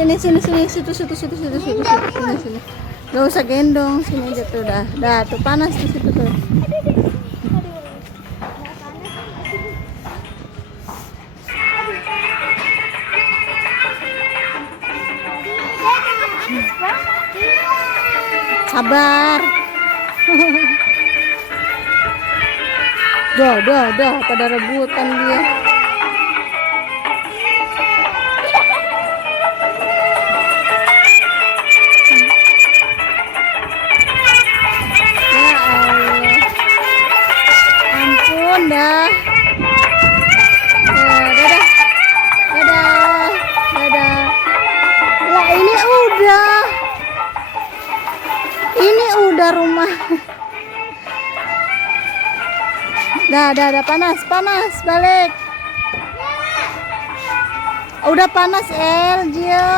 Sini, sini, sini, sini. Gak usah gendong, sini aja tuh dah. Dah, tuh panas di situ tuh. Sabar. Dah, pada rebutan dia. Ya Allah. Ampun dah. Dadah. Dadah. Dadah. Lah ini udah. Ini udah rumah. Dah, panas, balik. Udah panas, El, Gio.